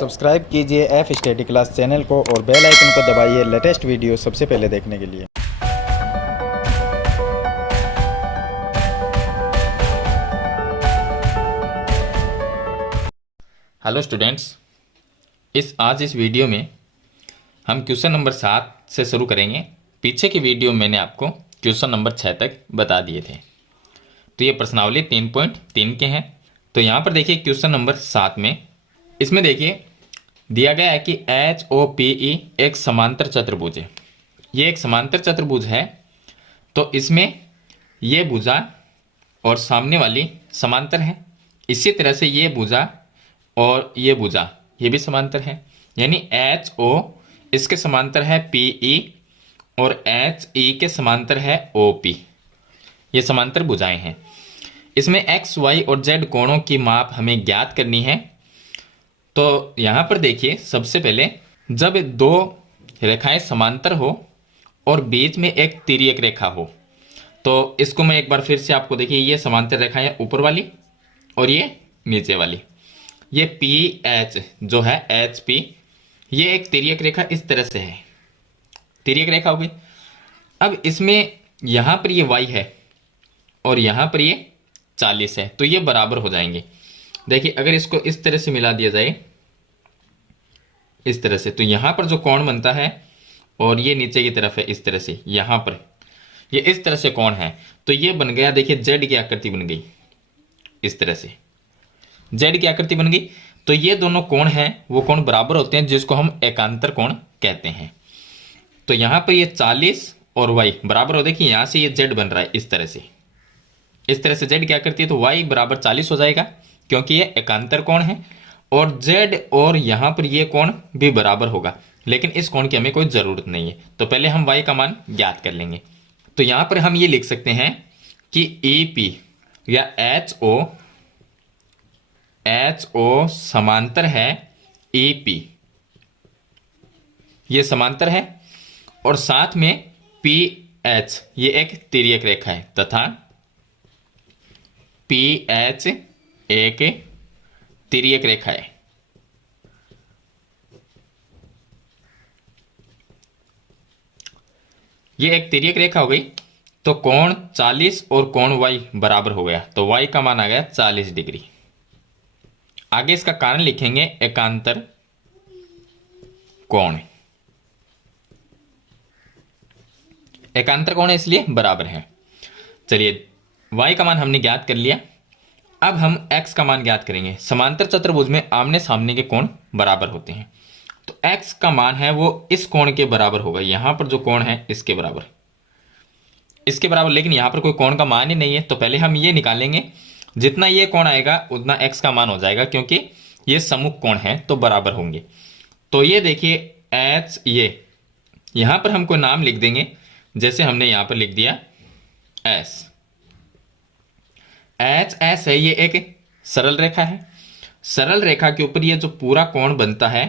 Subscribe कीजिए F study class channel को और बेल आइकन को दबाइए लेटेस्ट वीडियो सबसे पहले देखने के लिए। हेलो स्टूडेंट्स, आज इस वीडियो में हम क्वेश्चन नंबर 7 से शुरू करेंगे। पीछे की वीडियो में मैंने आपको क्वेश्चन नंबर 6 तक बता दिए थे। तो ये प्रश्नावली 3.3 के हैं। तो यहाँ पर देखिए क्वेश्चन नंबर 7 में, इसमें देखिए दिया गया है कि HOPE एक समांतर चतुर्भुज है। ये एक समांतर चतुर्भुज है, तो इसमें ये भुजा और सामने वाली समांतर है। इसी तरह से ये भुजा और ये भुजा ये भी समांतर है, यानी HO इसके समांतर है PE और HE के समांतर है OP। ये समांतर भुजाएं हैं। इसमें X, Y और Z कोणों की माप हमें ज्ञात करनी है। तो यहाँ पर देखिए, सबसे पहले जब दो रेखाएं समांतर हो और बीच में एक तिर्यक रेखा हो, तो इसको मैं एक बार फिर से आपको देखिए, ये समांतर रेखाएं ऊपर वाली और ये नीचे वाली। ये PH जो है HP, ये एक तिर्यक रेखा इस तरह से है, तिर्यक रेखा हो गई। अब इसमें यहाँ पर ये Y है और यहाँ पर ये 40 है, तो ये बराबर हो जाएंगे। देखिए अगर इसको इस तरह से मिला दिया जाए, इस तरह से, तो यहाँ पर जो कोण बनता है और ये नीचे की तरफ है इस तरह से, यहाँ पर ये इस तरह से कोण है, तो ये बन गया। देखिए जेड की आकृति बन गई इस तरह से, जेड की आकृति बन गई। तो ये दोनों कोण हैं वो कोण बराबर होते हैं, जिसको हम एकांतर कोण कहते हैं। तो यहाँ पर ये 40 और y बराबर हो, देखिए यहाँ से ये z बन रहा है इस तरह से, इस तरह से z क्या करती है, तो y बराबर 40 हो जाएगा क्योंकि ये एकांतर कोण है। और z और यहाँ पर ये कोण भी बराबर होगा, लेकिन इस कोण की हमें कोई ज़रूरत नहीं है। तो पहले हम y का मान ज्ञात कर लेंगे। तो यहाँ पर हम ये लिख सकते हैं कि EP या HO समांतर है EP, ये समांतर है, और साथ में PH ये एक तिर्यक रेखा है तथा PH एक तिर्यक रेखा है। ये एक तिर्यक रेखा हो गई, तो कोण 40 और कोण y बराबर हो गया, तो y का मान आ गया 40 डिग्री। आगे इसका कारण लिखेंगे एकांतर कोण। एकांतर कोण है इसलिए बराबर है। चलिए y का मान हमने ज्ञात कर लिया। अब हम x का मान ज्ञात करेंगे। समांतर चतुर्भुज में आमने सामने के कोण बराबर होते हैं, तो x का मान है वो इस कोण के बराबर होगा। यहां पर जो कोण है इसके बराबर, इसके बराबर, लेकिन यहां पर कोई कोण का मान ही नहीं है, तो पहले हम ये निकालेंगे। जितना ये कोण आएगा उतना x का मान हो जाएगा, क्योंकि ये सम्मुख कोण है तो बराबर होंगे। तो ये देखिए h, ये यहां पर हम कोई नाम लिख देंगे, जैसे हमने यहां पर लिख दिया s। HS है, ये एक सरल रेखा है। सरल रेखा के ऊपर ये जो पूरा कोण बनता है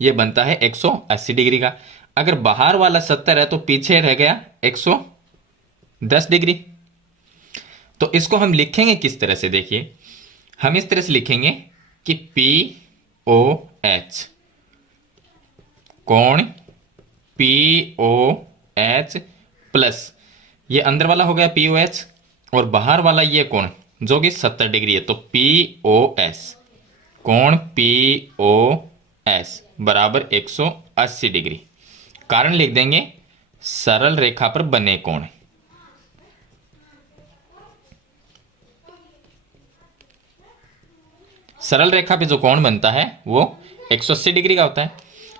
ये बनता है 180 डिग्री का। अगर बाहर वाला 70 है तो पीछे रह गया 110 डिग्री। तो इसको हम लिखेंगे किस तरह से, देखिए हम इस तरह से लिखेंगे कि POH, कोण POH प्लस ये अंदर वाला हो गया POH और बाहर वाला ये कोण जो कि 70 डिग्री है, तो POS, कोण POS बराबर 180 डिग्री। कारण लिख देंगे सरल रेखा पर बने कोण। सरल रेखा पे जो कोण बनता है वो 180 डिग्री का होता है।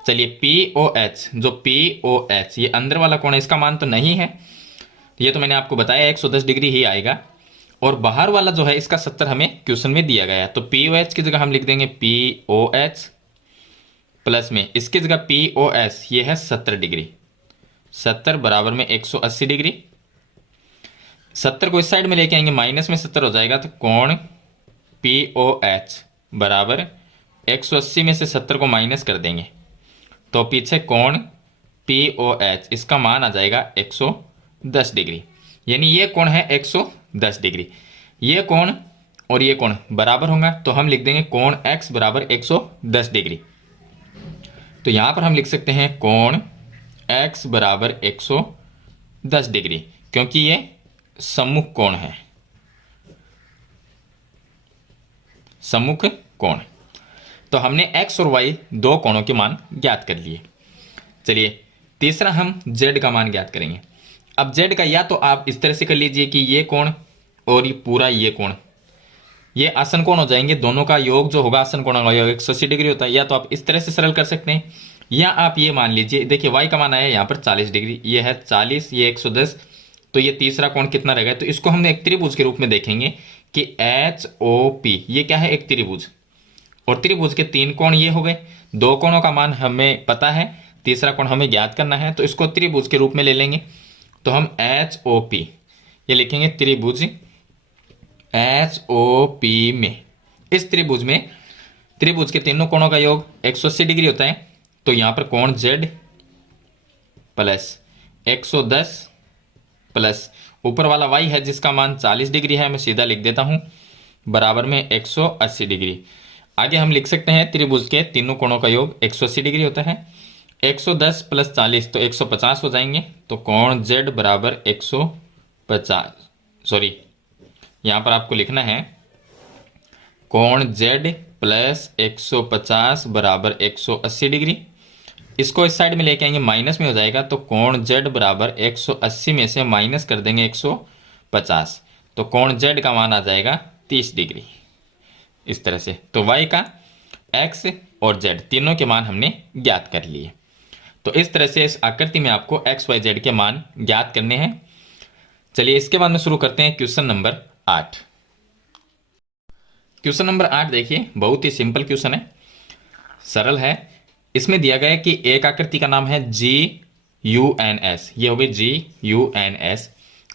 चलिए POH, जो POH ये अंदर वाला कोण है, इसका मान तो नहीं है, ये तो मैंने आपको बताया 110 डिग्री ही आएगा। और बाहर वाला जो है इसका 70 हमें क्वेश्चन में दिया गया है, तो POH की जगह हम लिख देंगे POH प्लस में इसकी जगह POS ये है 70 डिग्री, 70 बराबर में 180 डिग्री। 70 को इस साइड में लेके आएंगे, माइनस में 70 हो जाएगा, तो कोण POH बराबर 180 में से 70 को माइनस कर देंगे, तो पीछे कोण POH इसका मान आ जाएगा 110 डिग्री। यानी ये कोण है 110 डिग्री। ये कोण और ये कोण बराबर होगा, तो हम लिख देंगे कोण x बराबर 110 डिग्री। तो यहां पर हम लिख सकते हैं कोण x बराबर 110 डिग्री, क्योंकि ये सम्मुख कोण है, सम्मुख कोण। तो हमने x और y दो कोणों के मान ज्ञात कर लिए। चलिए तीसरा हम z का मान ज्ञात करेंगे। अब z का या तो आप इस तरह से कर लीजिए कि ये कोण और ये पूरा ये कोण, ये आसन कोण हो जाएंगे, दोनों का योग जो होगा आसन कोण का योग 180 डिग्री होता है। या तो आप इस तरह से सरल कर सकते हैं, या आप ये मान लीजिए, देखिए y का मान आया यहाँ पर 40 डिग्री, ये है 40, ये 110, तो ये तीसरा कोण कितना रहेगा? तो इसको हमने एक त्रिभुज के रूप में देखेंगे कि HOP ये क्या है? एक त्रिभुज, और त्रिभुज के तीन कोण ये हो गए। दो कोणों का मान हमें पता है, तीसरा कोण हमें ज्ञात करना है, तो इसको त्रिभुज के रूप में ले लेंगे। तो हम HOP ये लिखेंगे, त्रिभुज HOP में, इस त्रिभुज में त्रिभुज के तीनों कोणों का योग 180 डिग्री होता है। तो यहां पर कोण Z प्लस 110 प्लस ऊपर वाला y है जिसका मान 40 डिग्री है, मैं सीधा लिख देता हूं, बराबर में 180 डिग्री। आगे हम लिख सकते हैं त्रिभुज के तीनों कोणों का योग 180 डिग्री होता है। 110 प्लस 40 तो 150 हो जाएंगे। तो कोण Z बराबर 150, सॉरी यहां पर आपको लिखना है कोण Z प्लस 150 बराबर 180 डिग्री। इसको इस साइड में लेके आएंगे, माइनस में हो जाएगा, तो कोण Z बराबर 180 में से माइनस कर देंगे 150, तो कोण Z का मान आ जाएगा 30 डिग्री। इस तरह से तो y का, x और z तीनों के मान हमने ज्ञात कर लिए। तो इस तरह से इस आकृति में आपको x, y, z के मान ज्ञात करने हैं। चलिए इसके बाद में शुरू करते हैं क्वेश्चन नंबर 8। क्वेश्चन नंबर 8 देखिए, बहुत ही सिंपल क्वेश्चन है, सरल है। इसमें दिया गया है कि एक आकृति का नाम है GUNS, ये हो गई GUNS,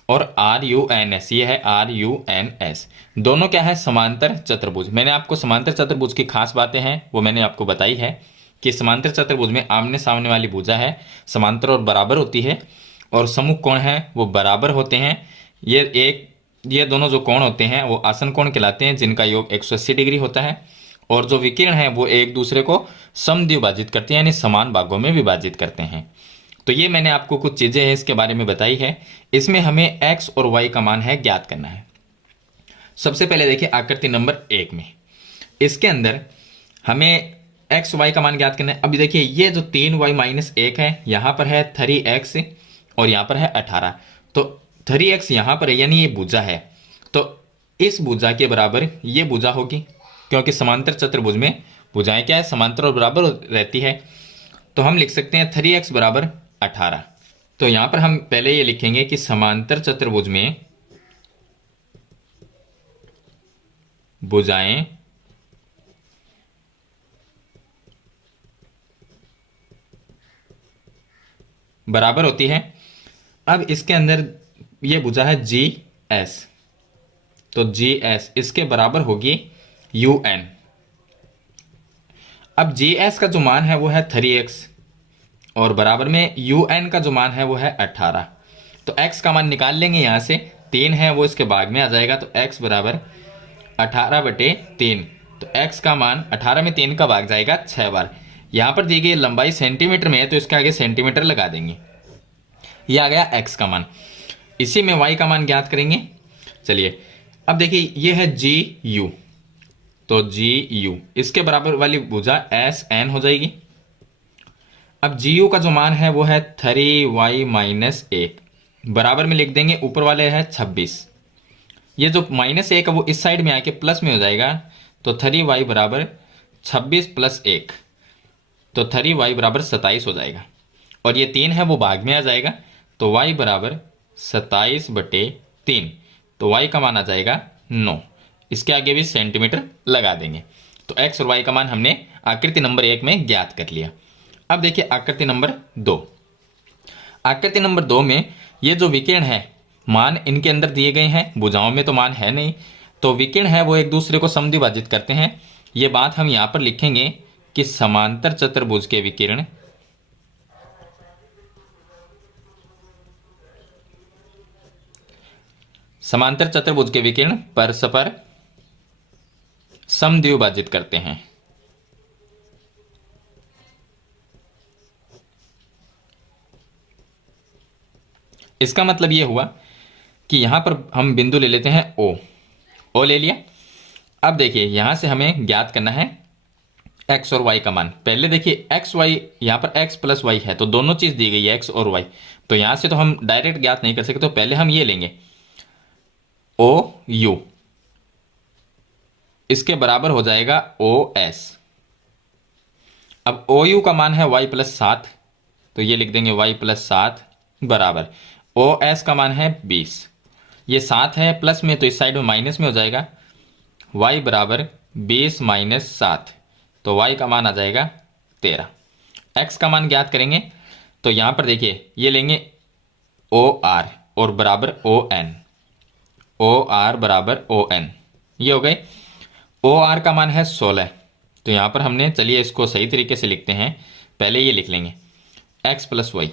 और RUNS, ये है RUNS। दोनों क्या है? समांतर चतुर्भुज। मैंने आपको समांतर चतुर्भुज की खास बातें हैं वो मैंने आपको बताई है कि समांतर चतुर्भुज में आमने सामने वाली भुजा है समांतर और बराबर होती है, और सम्मुख कोण है वो बराबर होते हैं। ये दोनों जो कोण होते हैं वो आसन कोण कहलाते हैं, जिनका योग 180 डिग्री होता है, और जो विकिरण है वो एक दूसरे को समद्विभाजित करते हैं, यानी समान भागों में विभाजित करते हैं। तो ये मैंने आपको कुछ चीजें हैं इसके बारे में बताई है। इसमें हमें x और y का मान है ज्ञात करना है। सबसे पहले देखिए आकृति नंबर 1 में, इसके अंदर हमें x y का मान ज्ञात करना है। अभी देखिए ये जो 3y माइनस 1 है, यहाँ पर है 3x और यहाँ पर है 18, तो 3x यहाँ पर है, यानी ये भुजा है, तो इस भुजा के बराबर ये भुजा होगी, क्योंकि समांतर चतुर्भुज में भुजाएं क्या है? समांतर और बराबर रहती है। तो हम लिख सकते हैं 3x बराबर 18। तो यहां पर हम पहले ये लिखेंगे कि समांतर चतुर्भुज में भुजाएं बराबर होती है। अब इसके अंदर ये भुजा है GS, तो GS इसके बराबर होगी UN। अब GS का जो मान है वो है 3x, और बराबर में UN का जो मान है वो है 18। तो x का मान निकाल लेंगे, यहाँ से 3 है वो इसके भाग में आ जाएगा, तो x बराबर 18/3। तो x का मान 18 में 3 का भाग जाएगा 6 बार। यहाँ पर दी गई लंबाई सेंटीमीटर में है, तो इसके आगे सेंटीमीटर लगा देंगे। ये आ गया x का मान। इसी में y का मान ज्ञात करेंगे। चलिए अब देखिए ये है GU, तो GU इसके बराबर वाली भुजा SN हो जाएगी। अब GU का जो मान है वो है 3y माइनस 1, बराबर में लिख देंगे, ऊपर वाले है 26, ये जो माइनस 1 है वो इस साइड में आके प्लस में हो जाएगा, तो 3y बराबर 26 प्लस 1, तो 3y बराबर 27 हो जाएगा, और ये 3 है वो भाग में आ जाएगा, तो y बराबर 27/3, तो y का मान आ जाएगा 9। इसके आगे भी सेंटीमीटर लगा देंगे। तो x और y का मान हमने आकृति नंबर 1 में ज्ञात कर लिया। अब देखिए आकृति नंबर 2। आकृति नंबर 2 में ये जो विकिरण है, मान इनके अंदर दिए गए हैं, भुजाओं में तो मान है नहीं, तो विकिरण है वो एक दूसरे को समद्विभाजित करते हैं। ये बात हम यहाँ पर लिखेंगे कि समांतर चतुर्भुज के विकिरण परस्पर समद्विभाजित करते हैं। इसका मतलब ये हुआ कि यहाँ पर हम बिंदु ले लेते हैं ओ ले लिया। अब देखिए यहाँ से हमें ज्ञात करना है एक्स और वाई का मान। पहले देखिए एक्स वाई, यहाँ पर एक्स प्लस वाई है तो दोनों चीज़ दी गई है एक्स और वाई, तो यहाँ से तो हम डायरेक्ट ज्ञात नहीं कर सकते, तो पहले हम ये लेंगे ओ यू, इसके बराबर हो जाएगा ओ एस। अब ओ यू का मान है वाई प्लस 7, तो ये लिख देंगे वाई प्लस 7 बराबर ओ एस का मान है 20। ये 7 है प्लस में, तो इस साइड में माइनस में हो जाएगा, y बराबर 20 माइनस 7, तो y का मान आ जाएगा 13। x का मान ज्ञात करेंगे तो यहाँ पर देखिए ये लेंगे ओ आर और बराबर ओ एन, ओ आर बराबर ओ एन, ये हो गए। ओ आर का मान है 16, तो यहाँ पर हमने, चलिए इसको सही तरीके से लिखते हैं, पहले ये लिख लेंगे x प्लस वाई,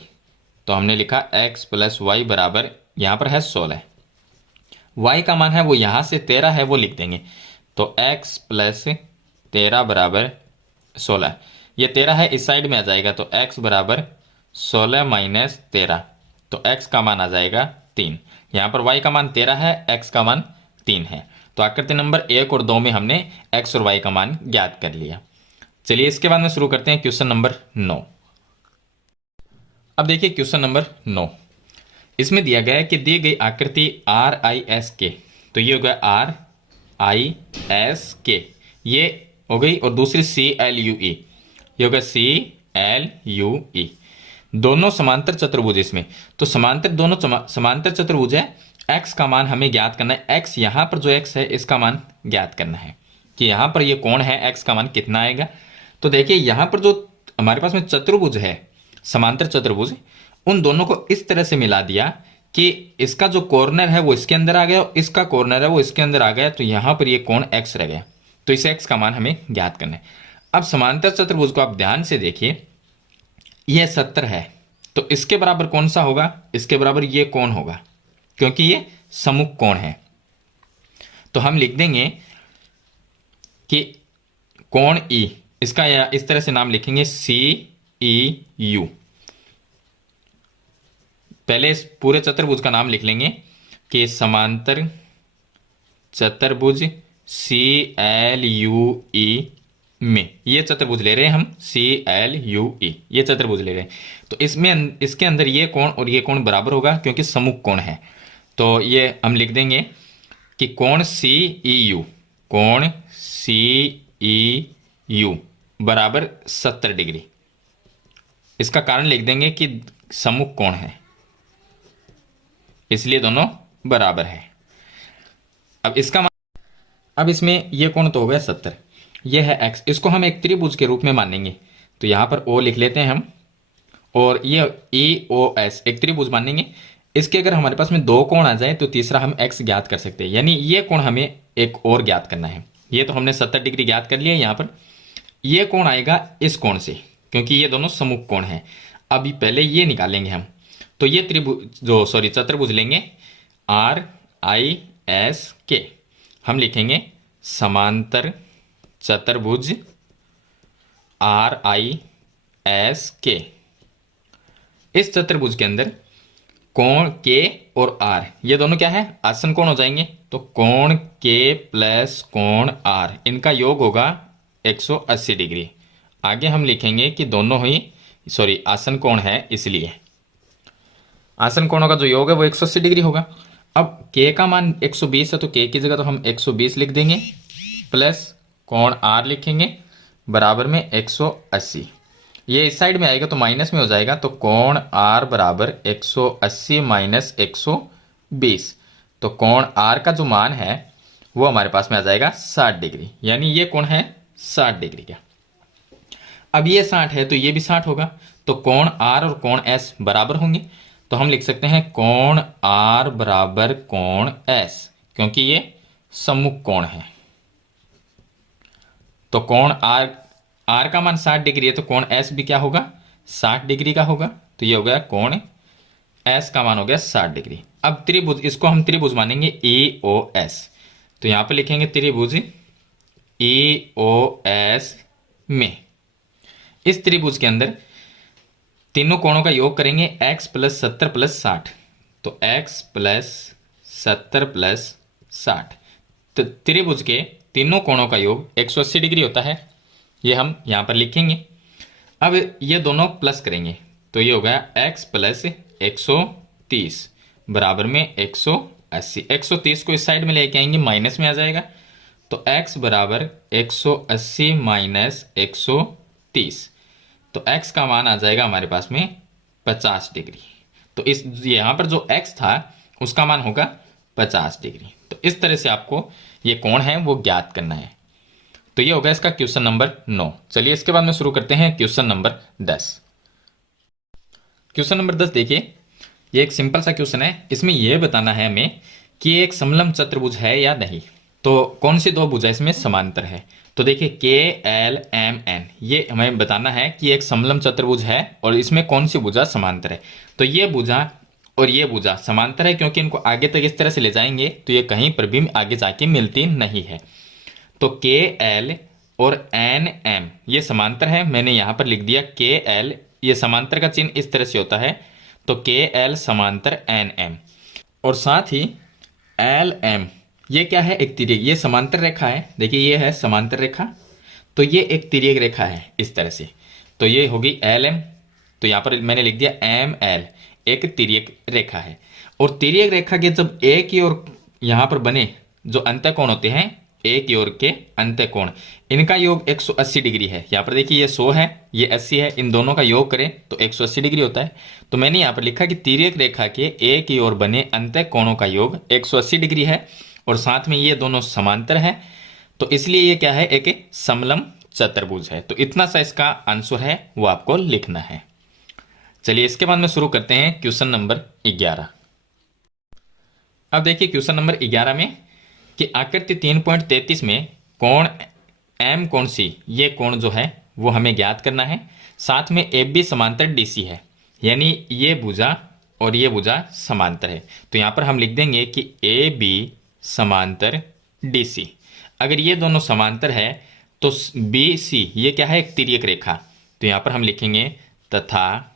तो हमने लिखा x प्लस वाई बराबर यहाँ पर है 16, y का मान है वो यहाँ से 13 है वो लिख देंगे, तो x प्लस 13 बराबर 16, ये 13 है इस साइड में आ जाएगा, तो x बराबर 16 माइनस 13, तो x का मान आ जाएगा 3। यहाँ पर y का मान 13 है, x का मान 3 है, तो आकृति नंबर 1 और 2 में हमने x और y का मान ज्ञात कर लिया। चलिए इसके बाद में शुरू करते हैं क्वेश्चन नंबर 9। अब देखिए क्वेश्चन नंबर 9, इसमें दिया गया है कि दी गई आकृति आर आई एस के, तो ये हो गया आर आई एस के, ये हो गई, और दूसरी सी एल यू ई, ये हो गया सी एल यू ई, दोनों समांतर चतुर्भुज इसमें, तो समांतर दोनों समांतर चतुर्भुज है। एक्स का मान हमें ज्ञात करना है, एक्स यहाँ पर जो एक्स है इसका मान ज्ञात करना है कि यहाँ पर ये कौन है, एक्स का मान कितना आएगा। तो देखिए यहाँ पर जो हमारे पास में चतुर्भुज है, समांतर चतुर्भुज, उन दोनों को इस तरह से मिला दिया कि इसका जो कॉर्नर है वो इसके अंदर आ गया और इसका कॉर्नर है वो इसके अंदर आ गया, तो यहाँ पर ये कोण एक्स रह गया, तो इस एक्स का मान हमें ज्ञात करना है। अब समांतर चतुर्भुज को आप ध्यान से देखिए, यह 70 है, तो इसके बराबर कौन सा होगा, इसके बराबर ये कोण होगा, क्योंकि ये सम्मुख कोण है। तो हम लिख देंगे कि कोण ई, इसका या इस तरह से नाम लिखेंगे सी ई यू, पहले इस पूरे चतुर्भुज का नाम लिख लेंगे कि समांतर चतुर्भुज सी एल यू ई में, ये चतुर्भुज ले रहे हैं हम सी एल यू ई, ये चतुर्भुज ले रहे हैं, तो इसमें इसके अंदर ये कोण और ये कोण बराबर होगा क्योंकि सम्मुख कोण है, तो ये हम लिख देंगे कि कोण सी ई यू, कोण सी ई यू बराबर 70 डिग्री। इसका कारण लिख देंगे कि सम्मुख कोण है, इसलिए दोनों बराबर है। अब इसका अब इसमें ये कोण तो हो गया 70, ये है x, इसको हम एक त्रिभुज के रूप में मानेंगे, तो यहाँ पर O लिख लेते हैं हम, और ये ई ओ एस एक त्रिभुज मानेंगे। इसके अगर हमारे पास में दो कोण आ जाए तो तीसरा हम x ज्ञात कर सकते हैं, यानी ये कोण हमें एक और ज्ञात करना है। ये तो हमने 70 डिग्री ज्ञात कर लिया, यहाँ पर ये कोण आएगा इस कोण से, क्योंकि ये दोनों सम्मुख कोण हैं। अभी पहले ये निकालेंगे हम, तो ये चतुर्भुज लेंगे आर आई एस के, हम लिखेंगे समांतर चतुर्भुज आर आई एस के। इस चतुर्भुज के अंदर कोण के और आर, ये दोनों क्या है, आसन कोण हो जाएंगे, तो कोण के प्लस कोण आर, इनका योग होगा 180 डिग्री। आगे हम लिखेंगे कि दोनों ही आसन कोण है, इसलिए आसन कोणों का जो योग है वो 180 डिग्री होगा। अब k का मान 120 है, तो k की जगह तो हम 120 लिख देंगे, प्लस कोण r लिखेंगे बराबर में 180, ये इस साइड में आएगा तो माइनस में हो जाएगा, तो कोण r बराबर 180 माइनस 120, तो कोण r का जो मान है वो हमारे पास में आ जाएगा 60 डिग्री, यानी ये कोण है 60 डिग्री का। अब ये 60 है तो ये भी 60 होगा, तो कोण r और कोण s बराबर होंगे, तो हम लिख सकते हैं कोण r बराबर कोण s, क्योंकि ये सम्मुख कोण है। तो कोण r का मान 60 डिग्री है, तो कोण s भी क्या होगा, 60 डिग्री का होगा, तो ये हो गया कोण s का मान हो गया 60 डिग्री। अब त्रिभुज, इसको हम त्रिभुज मानेंगे ई ओ एस, तो यहां पर लिखेंगे त्रिभुज ई ओ एस में। इस त्रिभुज के अंदर तीनों कोणों का योग करेंगे x प्लस 70 प्लस 60, तो x प्लस 70 प्लस 60। तो त्रिभुज के तीनों कोणों का योग 180 डिग्री होता है, ये हम यहाँ पर लिखेंगे। अब ये दोनों प्लस करेंगे तो ये हो गया x प्लस 130 बराबर में 180। 130 को इस साइड में लेके आएंगे, माइनस में आ जाएगा। तो x बराबर 180 माइनस 130, तो x का मान आ जाएगा हमारे पास में 50 डिग्री। तो इस यहाँ पर जो x था उसका मान होगा 50 डिग्री। तो इस तरह से आपको ये कोण है वो ज्ञात करना है। तो ये होगा इसका क्वेश्चन नंबर 9। चलिए इसके बाद में शुरू करते हैं क्वेश्चन नंबर 10। क्वेश्चन नंबर 10 देखिए, ये एक सिंपल सा क्वेश्चन है। इसमें यह बताना है हमें कि एक समलंब चतुर्भुज है या नहीं। तो कौन सी दो भुजा इसमें समांतर है। तो देखिए KLMN, ये हमें बताना है कि एक समलंब चतुर्भुज है और इसमें कौन सी भुजा समांतर है। तो ये भुजा और ये भुजा समांतर है, क्योंकि इनको आगे तक इस तरह से ले जाएंगे तो ये कहीं पर भी आगे जाके मिलती नहीं है। तो KL और NM ये समांतर है। मैंने यहाँ पर लिख दिया KL, ये समांतर का चिन्ह इस तरह से होता है। तो KL समांतर NM, और साथ ही LM ये क्या है, एक तिर्यक, ये समांतर रेखा है। देखिए ये है समांतर रेखा, तो ये एक तिर्यक रेखा है इस तरह से। तो ये होगी LM, तो यहाँ पर मैंने लिख दिया ML, एक तिर्यक रेखा है। और तिर्यक रेखा के जब एक ही ओर यहाँ पर बने जो अंतःकोण होते हैं, एक की ओर के अंतःकोण, इनका योग 180 डिग्री है। यहाँ पर देखिए ये 100 है, ये 80 है, इन दोनों का योग करें तो 180 डिग्री होता है। तो मैंने यहाँ पर लिखा कि तिर्यक रेखा के एक की ओर बने अंतःकोणों का योग 180 डिग्री है और साथ में ये दोनों समांतर है। तो इसलिए ये क्या है, एक समलंब चतुर्भुज है। तो इतना सा इसका आंसर है वो आपको लिखना है। चलिए इसके बाद में शुरू करते हैं क्वेश्चन नंबर 11। अब देखिए क्वेश्चन नंबर 11 में कि आकृति 3.33 में कोण M कोण C, ये कोण जो है वो हमें ज्ञात करना है। साथ में AB समांतर DC है, यानी ये भुजा और ये भुजा समांतर है। तो यहाँ पर हम लिख देंगे कि AB समांतर DC। अगर ये दोनों समांतर है तो BC ये क्या है, एक तिर्यक रेखा। तो यहाँ पर हम लिखेंगे तथा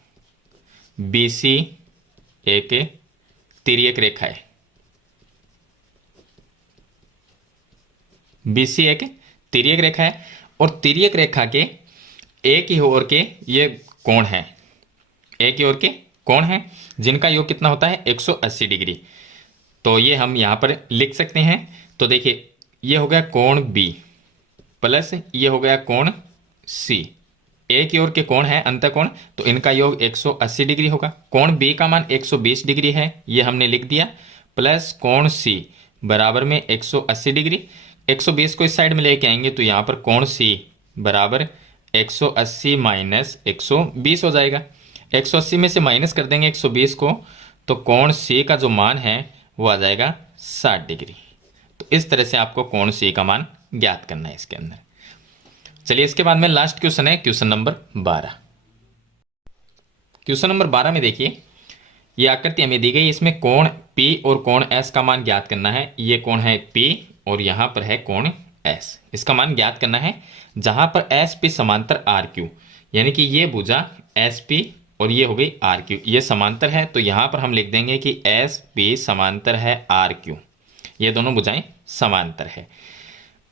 BC एक तिर्यक रेखा है। BC एक तिर्यक रेखा है और तिर्यक रेखा के एक ही ओर के ये कोण है, एक ही ओर के कोण है जिनका योग कितना होता है, 180 डिग्री। तो ये हम यहाँ पर लिख सकते हैं। तो देखिए ये हो गया कोण B प्लस ये हो गया कोण C, एक ही ओर के कोण है अंतःकोण, तो इनका योग 180 डिग्री होगा। कोण B का मान 120 डिग्री है, ये हमने लिख दिया, प्लस कोण C बराबर में 180 डिग्री। 120 को इस साइड में लेके आएंगे तो यहाँ पर कोण C बराबर 180 माइनस 120 हो जाएगा। 180 में से माइनस कर देंगे 120 को, तो कोण C का जो मान है वो आ जाएगा 60 डिग्री। तो इस तरह से आपको कोण C का मान ज्ञात करना है इसके अंदर। चलिए इसके बाद में लास्ट क्वेश्चन है क्वेश्चन नंबर 12। क्वेश्चन नंबर 12 में देखिए ये आकृति हमें दी गई, इसमें कोण P और कोण S का मान ज्ञात करना है। ये कोण है P और यहाँ पर है कोण S, इसका मान ज्ञात करना है। जहां पर SP समांतर RQ, यानी कि ये भुजा SP और ये हो गई RQ, ये समांतर है। तो यहाँ पर हम लिख देंगे कि SP समांतर है RQ, ये दोनों भुजाएं समांतर है।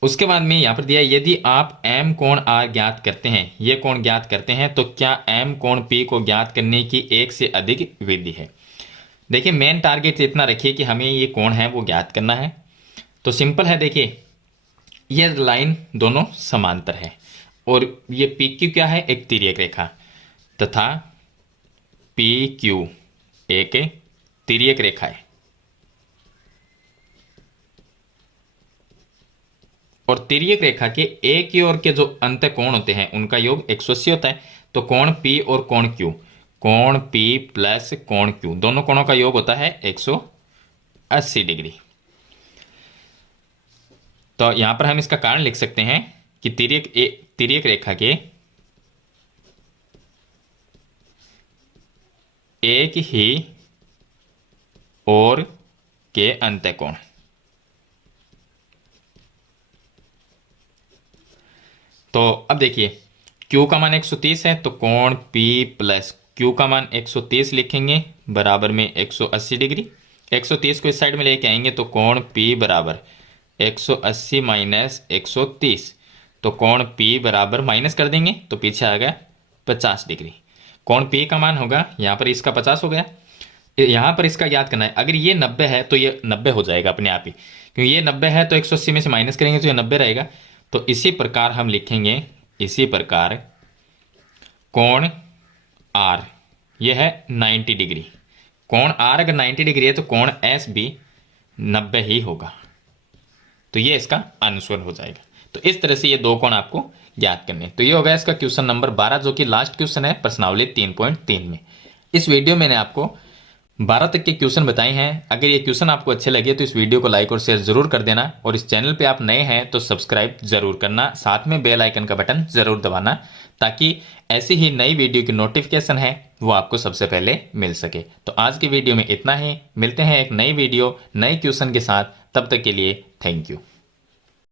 उसके बाद में यहाँ पर दिया यदि आप M कोण R ज्ञात करते हैं, ये कोण ज्ञात करते हैं, तो क्या M कोण P को ज्ञात करने की एक से अधिक विधि है। देखिए मेन टारगेट इतना रखिए कि हमें ये कोण है वो ज्ञात करना है। तो सिंपल है, देखिए ये लाइन दोनों समांतर है और ये PQ क्या है, एक तिर्यक रेखा, तथा PQ एक तिर्यक रेखा है। और तिर्यक रेखा के एक ही ओर के जो अंतःकोण होते हैं उनका योग 180 होता है। तो कोण P और कोण Q, कोण P प्लस कोण Q, दोनों कोणों का योग होता है 180 डिग्री। तो यहां पर हम इसका कारण लिख सकते हैं कि तिर्यक रेखा के एक ही ओर के अंतःकोण, तो अब देखिए Q का मान 130 है, तो कोण P प्लस Q का मान 130 लिखेंगे बराबर में 180 डिग्री। 130 को इस साइड में लेके आएंगे तो कोण P बराबर 180 माइनस 130, तो कोण P बराबर माइनस कर देंगे तो पीछे आ गया 50 डिग्री। कोण P का मान होगा यहाँ पर इसका 50 हो गया। यहाँ पर इसका याद करना है, अगर ये 90 है तो ये 90 हो जाएगा अपने आप ही, क्योंकि ये 90 है तो 180 में से माइनस करेंगे तो ये 90 रहेगा। तो इसी प्रकार हम लिखेंगे, इसी प्रकार कोण R ये है 90 डिग्री। कोण R अगर 90 डिग्री है तो कोण S भी 90 ही होगा। तो ये इसका आंसर हो जाएगा। तो इस तरह से ये दो कोण आपको याद करने। तो ये हो गया इसका क्वेश्चन नंबर 12, जो कि लास्ट क्वेश्चन है प्रश्नावली 3.3 में। इस वीडियो में मैंने आपको 12 तक के क्वेश्चन बताए हैं। अगर ये क्वेश्चन आपको अच्छे लगे तो इस वीडियो को लाइक और शेयर जरूर कर देना, और इस चैनल पे आप नए हैं तो सब्सक्राइब जरूर करना, साथ में बेल आइकन का बटन जरूर दबाना, ताकि ऐसी ही नई वीडियो की नोटिफिकेशन है वो आपको सबसे पहले मिल सके। तो आज की वीडियो में इतना ही, मिलते हैं एक नई वीडियो नए क्वेश्चन के साथ, तब तक के लिए थैंक यू।